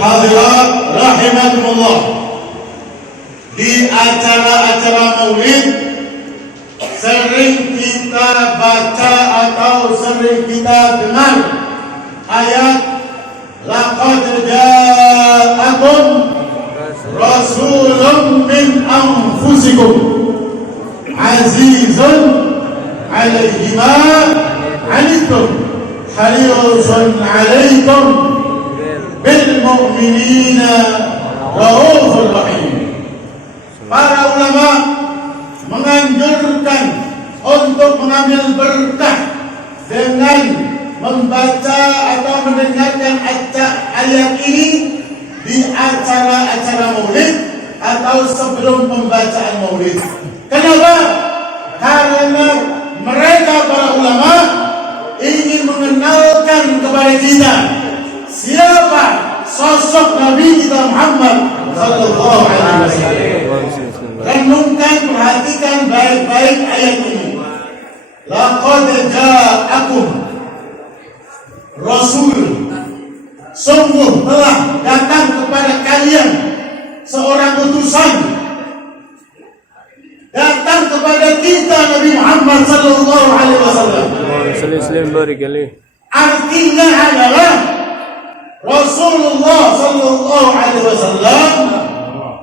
hadirat rahimakumullah, di acara-acara maulid sering kita baca atau sering kita dengar ayat laqad ja'akum rasulun min anfusikum azizun 'alaihi ma 'anittum harisun 'alaikum bil mu'minina raufur rahim. Para ulama menganjurkan untuk mengambil berkah dengan membaca atau mendengarkan ayat ini di acara-acara maulid atau sebelum pembacaan maulid. Kenapa? Karena mereka para ulama ingin mengenalkan kepada kita siapa sosok Nabi kita Muhammad sallallahu alaihi wasallam. Renungkan, perhatikan baik-baik ayat ini. Laqad ja'akum rasul, sungguh telah datang kepada kalian seorang utusan, datang kepada kita Nabi Muhammad sallallahu alaihi wasallam. Artinya adalah Rasulullah sallallahu alaihi wasallam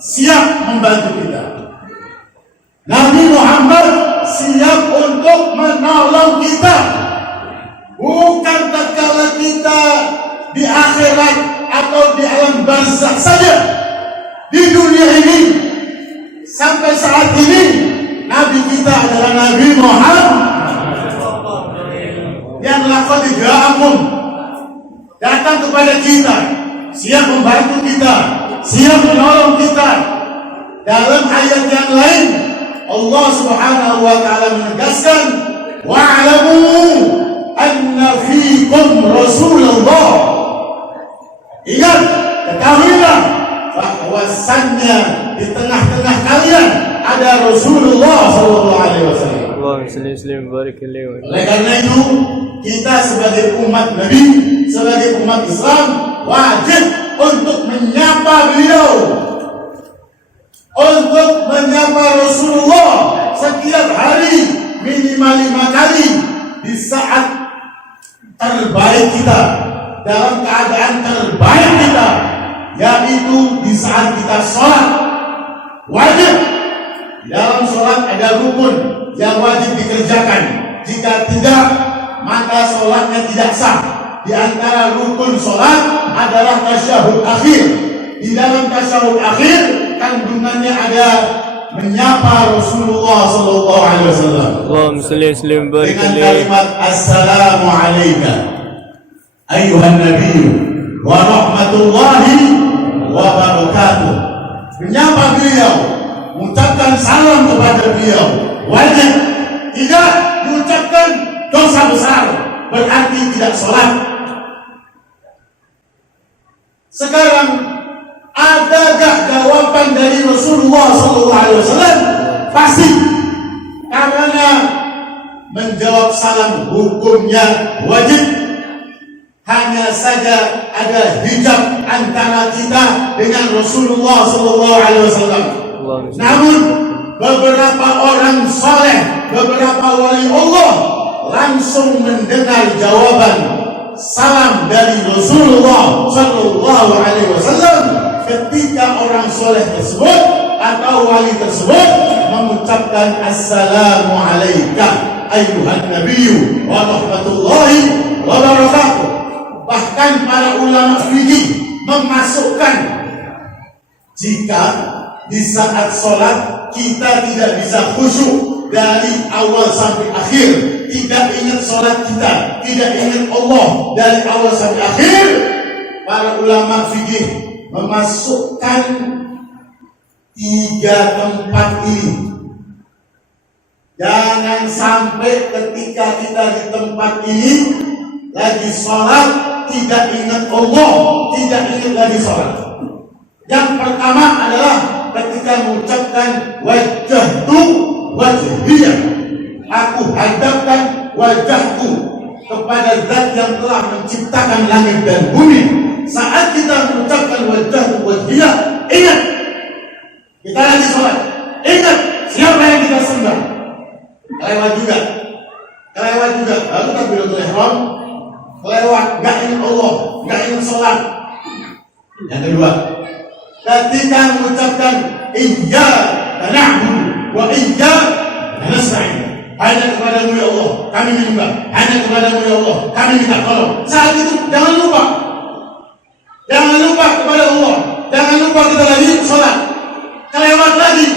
siap membantu kita. Nabi Muhammad siap untuk menolong kita, bukan tatkala kita di akhirat atau di alam barzakh saja. Di dunia ini sampai saat ini Nabi kita adalah Nabi Muhammad yang laqad ja'akum, datang kepada kita, siap membantu kita, siap menolong kita. Dalam ayat yang lain Allah Subhanahu wa taala menegaskan, wa'lamu anna fiikum Rasulullah. Ingat, ketahuilah bahwasannya di tengah-tengah kalian ada Rasulullah sallallahu alaihi wasallam. Oleh karena itu, kita sebagai umat Nabi, sebagai umat Islam, wajib untuk menyapa beliau, untuk menyapa Rasulullah setiap hari minimal 5 kali di saat terbaik kita, dalam keadaan terbaik kita, yaitu di saat kita sholat. Wajib di dalam sholat ada rukun yang wajib dikerjakan. Jika tidak, maka sholatnya tidak sah. Di antara rukun sholat adalah tasyahud akhir. Di dalam tasyahud akhir kandungannya ada menyapa Rasulullah sallallahu alaihi wasallam. Allahumma shalli dengan kalimat assalamu alayka ayyuhan nabiy wa rahmatullahi wa barakatuh. Menyapa beliau, mengucapkan salam kepada beliau wajib. Tidak diucapkan dosa besar, berarti tidak sholat. Sekarang adakah jawaban dari Rasulullah SAW? Pasti, karena menjawab salam hukumnya wajib. Hanya saja ada hijab antara kita dengan Rasulullah SAW. Namun beberapa orang saleh, beberapa wali Allah langsung mendengar jawaban salam dari Rasulullah SAW ketika orang soleh tersebut atau wali tersebut mengucapkan assalamu alayka ayyuhan nabiyyu wa rahmatullahi wa barakatuh. Bahkan para ulama fikih memasukkan, jika di saat sholat kita tidak bisa khusyuk dari awal sampai akhir, tidak ingat sholat kita, tidak ingat Allah dari awal sampai akhir, para ulama fikih memasukkan 3 tempat ini. Jangan sampai ketika kita di tempat ini lagi sholat tidak ingat Allah, tidak ingat lagi sholat. Yang pertama adalah ketika mengucapkan wajjahtu wajhiyah, aku hadapkan wajahku kepada zat yang telah menciptakan langit dan bumi. saat kita mengucapkan wajah wajhiyah, ingat kita lagi sholat, ingat siapa yang kita sembah. Kelewat juga, lalu takbiratul ihram, kelewat, gak ingat Allah, gak ingat sholat. Yang kedua, ketika mengucapkan iyyaka na'budu wa iyyaka nasta'in, hanya kepadamu ya Allah kami menyembah, hanya kepadamu ya Allah kami minta tolong. Saat itu jangan lupa kepada Allah, jangan lupa kita lagi sholat, kelewat lagi.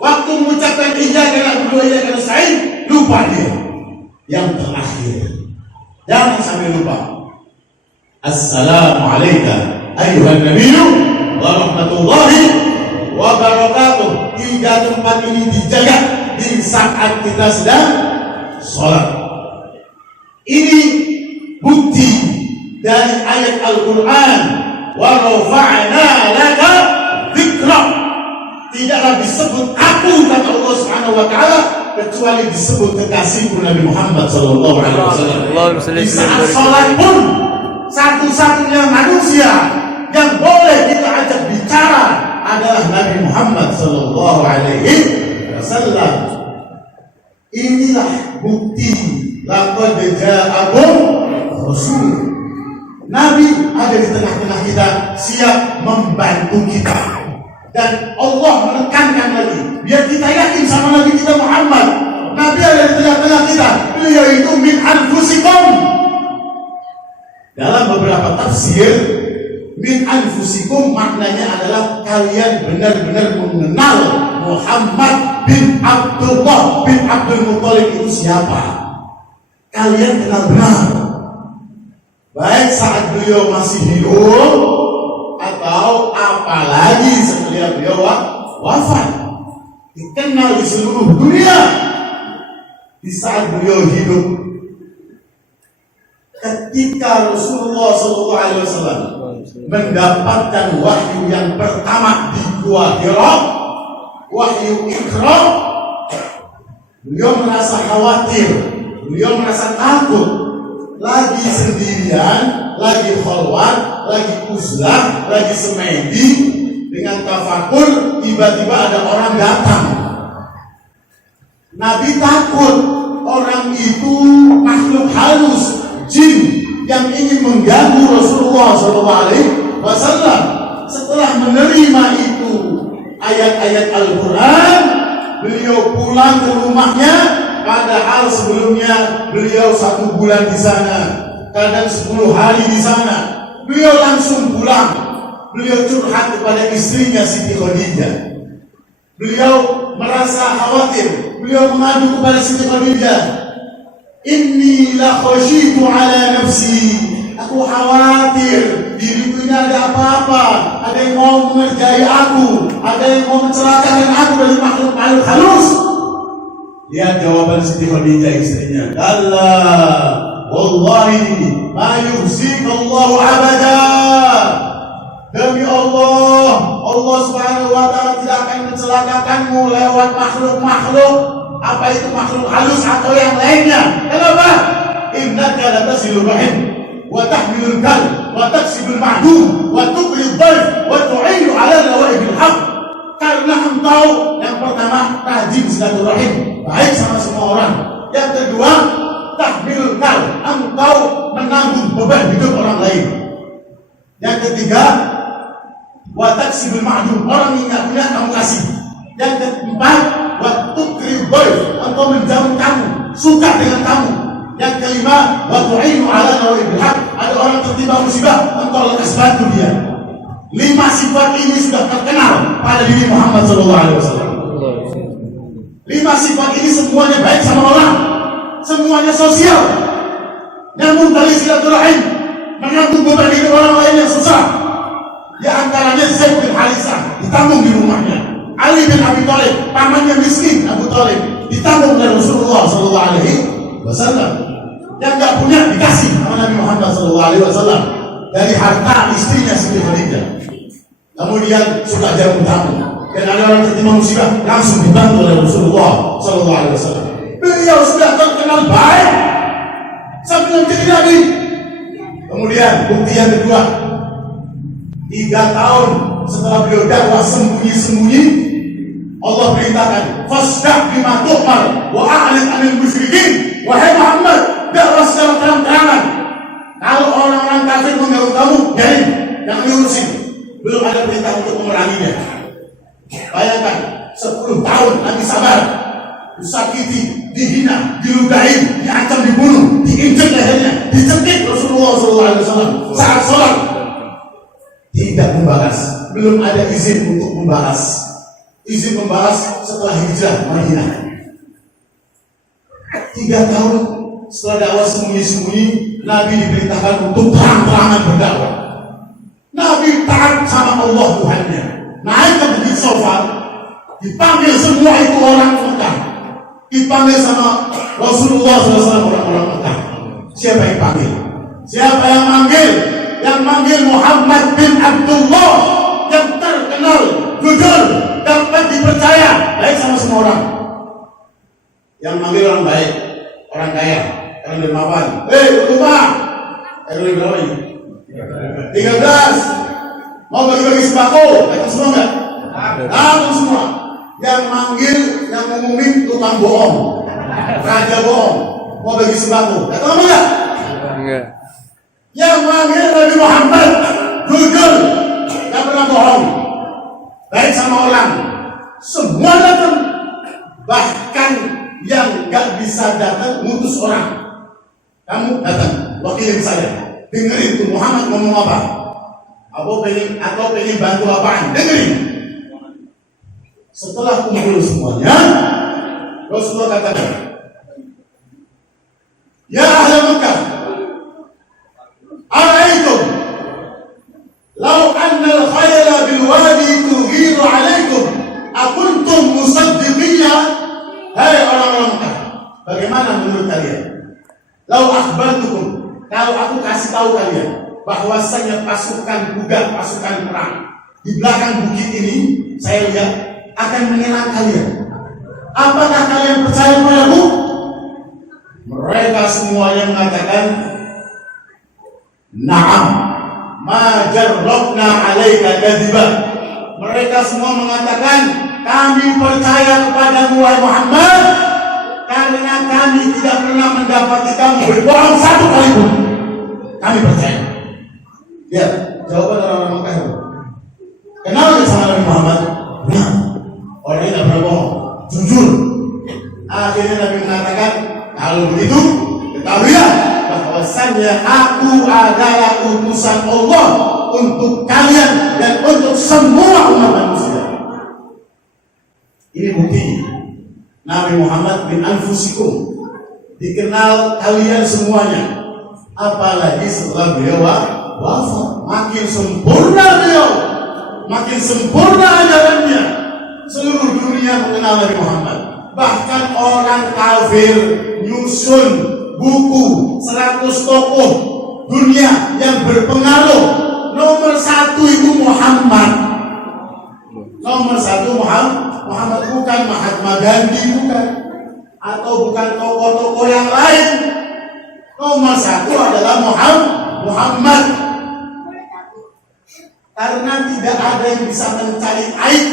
Waktu mengucapkan iyyaka na'budu wa iyyaka nasta'in, lupa dia. Yang terakhir, jangan sampai lupa. Assalamualaikum ayyuhan nabiyyu wa rahmatullahi wa barakatuh. 3 tempat ini dijaga di saat kita sedang sholat. Ini bukti dari ayat Al-Quran, wa rafa'na laka dzikrak. Tidaklah disebut aku, kata Allah Subhanahu wa ta'ala, kecuali disebut kekasihku Nabi Muhammad sallallahu alaihi wasallam. Di saat sholat pun satu-satunya manusia yang boleh kita ajak bicara adalah Nabi Muhammad sallallahu alaihi wasallam. Inilah bukti laqad ja'akum rasul. Nabi ada di tengah-tengah kita, siap membantu kita. Dan Allah menekankan lagi, biar kita yakin sama Nabi kita Muhammad. Nabi ada di tengah-tengah kita, beliau itu min anfusikum. Dalam beberapa tafsir, min anfusikum maknanya adalah kalian benar-benar mengenal Muhammad bin Abdullah bin Abdul Muttalib itu siapa. Kalian kenal benar, baik saat beliau masih hidup atau apalagi setelah beliau wafat. Dikenal di seluruh dunia. Di saat beliau hidup, ketika Rasulullah SAW mendapatkan wahyu yang pertama di Gua Hira, wahyu Iqra, beliau merasa khawatir, beliau merasa takut, lagi sendirian, lagi khalwat, lagi uzlah, lagi semedi dengan tafakur. Tiba-tiba ada orang datang. Nabi takut, orang itu makhluk halus, jin yang ingin mengganggu Rasulullah SAW. Setelah menerima itu ayat-ayat Al-Quran, beliau pulang ke rumahnya. Padahal sebelumnya beliau 1 bulan di sana, kadang 10 hari di sana. Beliau langsung pulang. Beliau curhat kepada istrinya Siti Khadijah. Beliau merasa khawatir. Beliau mengadu kepada Siti Khadijah, inni la khashitu ala nafsi. Aku khawatir diriku ini ada apa-apa, ada yang mau mengerjai aku, ada yang mau mencelakakan aku dari makhluk-makhluk halus. Lihat jawaban Siti Khadijah istrinya, Allah, wallahi ma yuhzikallahu abada. Demi Allah, Allah Subhanahu wa ta'ala tidak akan mencelakakanmu lewat makhluk-makhluk, apa itu makhluk halus atau yang lainnya. Kenapa? Innaka latasilur rahim wa tahmilul kal wa taksibul ma'dum wa tuqrid dhaif wa tu'inu 'ala nawaibil haq. Karena engkau yang pertama rajin silaturahim, baik sama semua orang. Yang kedua, tahmilul kal, engkau menanggung beban hidup orang lain. Yang ketiga, wa taksibul ma'dum, orang yang enggak punya kamu kasih. Yang keempat, wa tuqrid dhaif, engkau menjamu kamu, suka dengan kamu. Yang kelima, wa tu'inu 'ala nawaibil haq, ada orang tertimpa musibah, engkau lekas bantu dia. 5 sifat ini sudah terkenal pada diri Muhammad SAW. 5 sifat ini semuanya baik sama orang, semuanya sosial, namun dari silaturahim, menanggung beban hidup orang lain yang susah. Di antaranya Zaid bin Harisah ditanggung di rumahnya. Ali bin Abi Thalib, pamannya miskin Abu Thalib, ditanggung oleh Rasulullah SAW. Yang nggak punya dikasih sama Nabi Muhammad SAW dari harta istrinya Siti Khadijah. Kemudian suka jamu tamu, dan ada orang tertimpa musibah langsung dibantu oleh Rasulullah SAW. Beliau sudah terkenal baik sebelum jadi Nabi. Kemudian bukti yang kedua, 3 tahun setelah beliau dakwah sembunyi-sembunyi, Allah perintahkan, fasda' bima tu'mar wa a'lid 'anil musyrikin. Wahai Muhammad, dakwah secara terang-terangan. Kalau orang-orang kafir mengganggu kamu, biarin, jangan diurusin. Belum ada perintah untuk memeranginya. Bayangkan, 10 tahun Nabi sabar, disakiti, dihina, diludahi, diancam dibunuh, diinjek lehernya, dicekik Rasulullah SAW saat sholat. Tidak membalas, belum ada izin untuk membalas. Izin membalas setelah hijrah Madinah. 3 tahun setelah dakwah sembunyi-sembunyi, Nabi diperintahkan untuk terang-terangan berdakwah. Nabi taat sama Allah Tuhannya. Naik ke Bukit Safa, dipanggil semua itu orang Mekah. Dipanggil sama Rasulullah SAW orang-orang Mekah. Siapa yang panggil? Siapa yang manggil? Yang manggil Muhammad bin Abdullah, yang terkenal, jujur, dapat dipercaya, baik sama semua orang. Yang manggil orang baik, orang kaya, orang dermawan. Rumah, RW berapa ini? 13. Mau bagi-bagi sembako, datang semua enggak? Datang semua. Yang manggil, yang ngumumin tukang bohong, raja bohong. Mau bagi sembako, datang enggak? Enggak. Yang manggil Nabi Muhammad, jujur, enggak pernah bohong, baik sama orang. Semua datang. Bahkan yang enggak bisa datang, ngutus orang. Kamu datang, wakilin saya. Dengerin tuh Muhammad ngomong apa. Atau pengen bantu apaan? Dengerin. Setelah kumpul semuanya, Rasulullah katakan, ya ahli Makkah, ara'aytum law anna al-khayla bil wadi tughiru 'alaykum akuntum musaddiqina. Hai orang-orang Makkah, bagaimana menurut kalian? Law akhbartukum, kalau aku kasih tahu kalian bahwasanya pasukan budak, pasukan perang di belakang bukit ini, saya lihat akan menyerang kalian. Apakah kalian percaya padaku? Mereka semuanya mengatakan, na'am, ma jarrabna 'alaika kadziba. Mereka semua mengatakan, kami percaya kepadamu wahai Muhammad, karena kami tidak pernah mendapati kamu berbohong satu kali pun. Kami percaya. Ya, jawaban orang-orang Makkah. Kenal nggak sama Nabi Muhammad? Nah, orangnya tidak pernah bohong, jujur. Akhirnya Nabi mengatakan, kalau begitu, ketahuilah bahwasannya aku adalah utusan Allah untuk kalian dan untuk semua umat manusia. Ini bukti Nabi Muhammad bin Anfusikum, dikenal kalian semuanya. Apalagi setelah beliau wafat, makin sempurna beliau, makin sempurna ajarannya. Seluruh dunia mengenal Nabi Muhammad. Bahkan orang kafir nyusun buku 100 tokoh dunia yang berpengaruh. Nomor 1 itu Muhammad. Nomor 1 Muhammad, bukan Mahatma Gandhi, bukan, atau bukan tokoh-tokoh yang lain. Nomor 1 adalah Muhammad. Karena tidak ada yang bisa mencari aib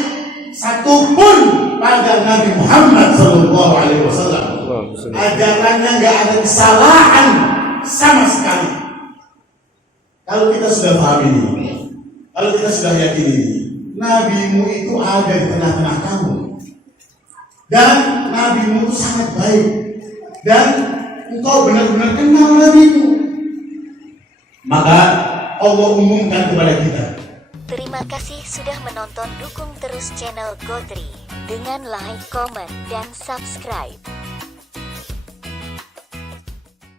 satupun pada Nabi Muhammad SAW. Ajarannya nggak ada kesalahan sama sekali. Kalau kita sudah paham ini, kalau kita sudah yakin ini, nabimu itu ada di tengah-tengah kamu, dan nabimu itu sangat baik, dan engkau benar-benar kenal nabimu, maka Allah umumkan kepada kita. Terima kasih sudah menonton. Dukung terus channel Go3 dengan like, comment, dan subscribe.